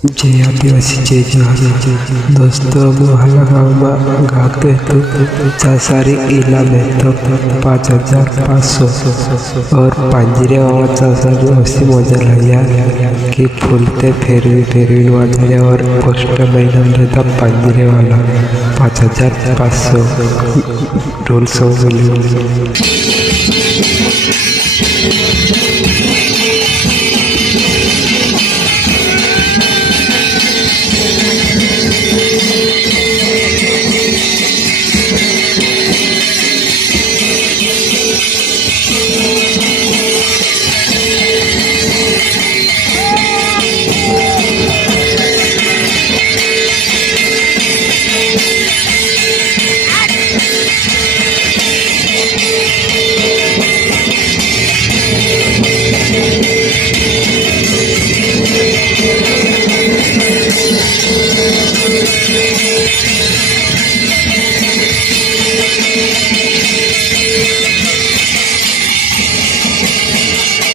जय आदिवासी जय जोहार। दोस्तों अब हल्ला गाँव गाते तो चासारी इला में तो 5500 और पांजरे वाला चासारी ऐसी मजा लगा कि फूलते फिर भी वाजरे और पोस्ट महीना में था पांजरे वाला 5500 रूल्स हो गए।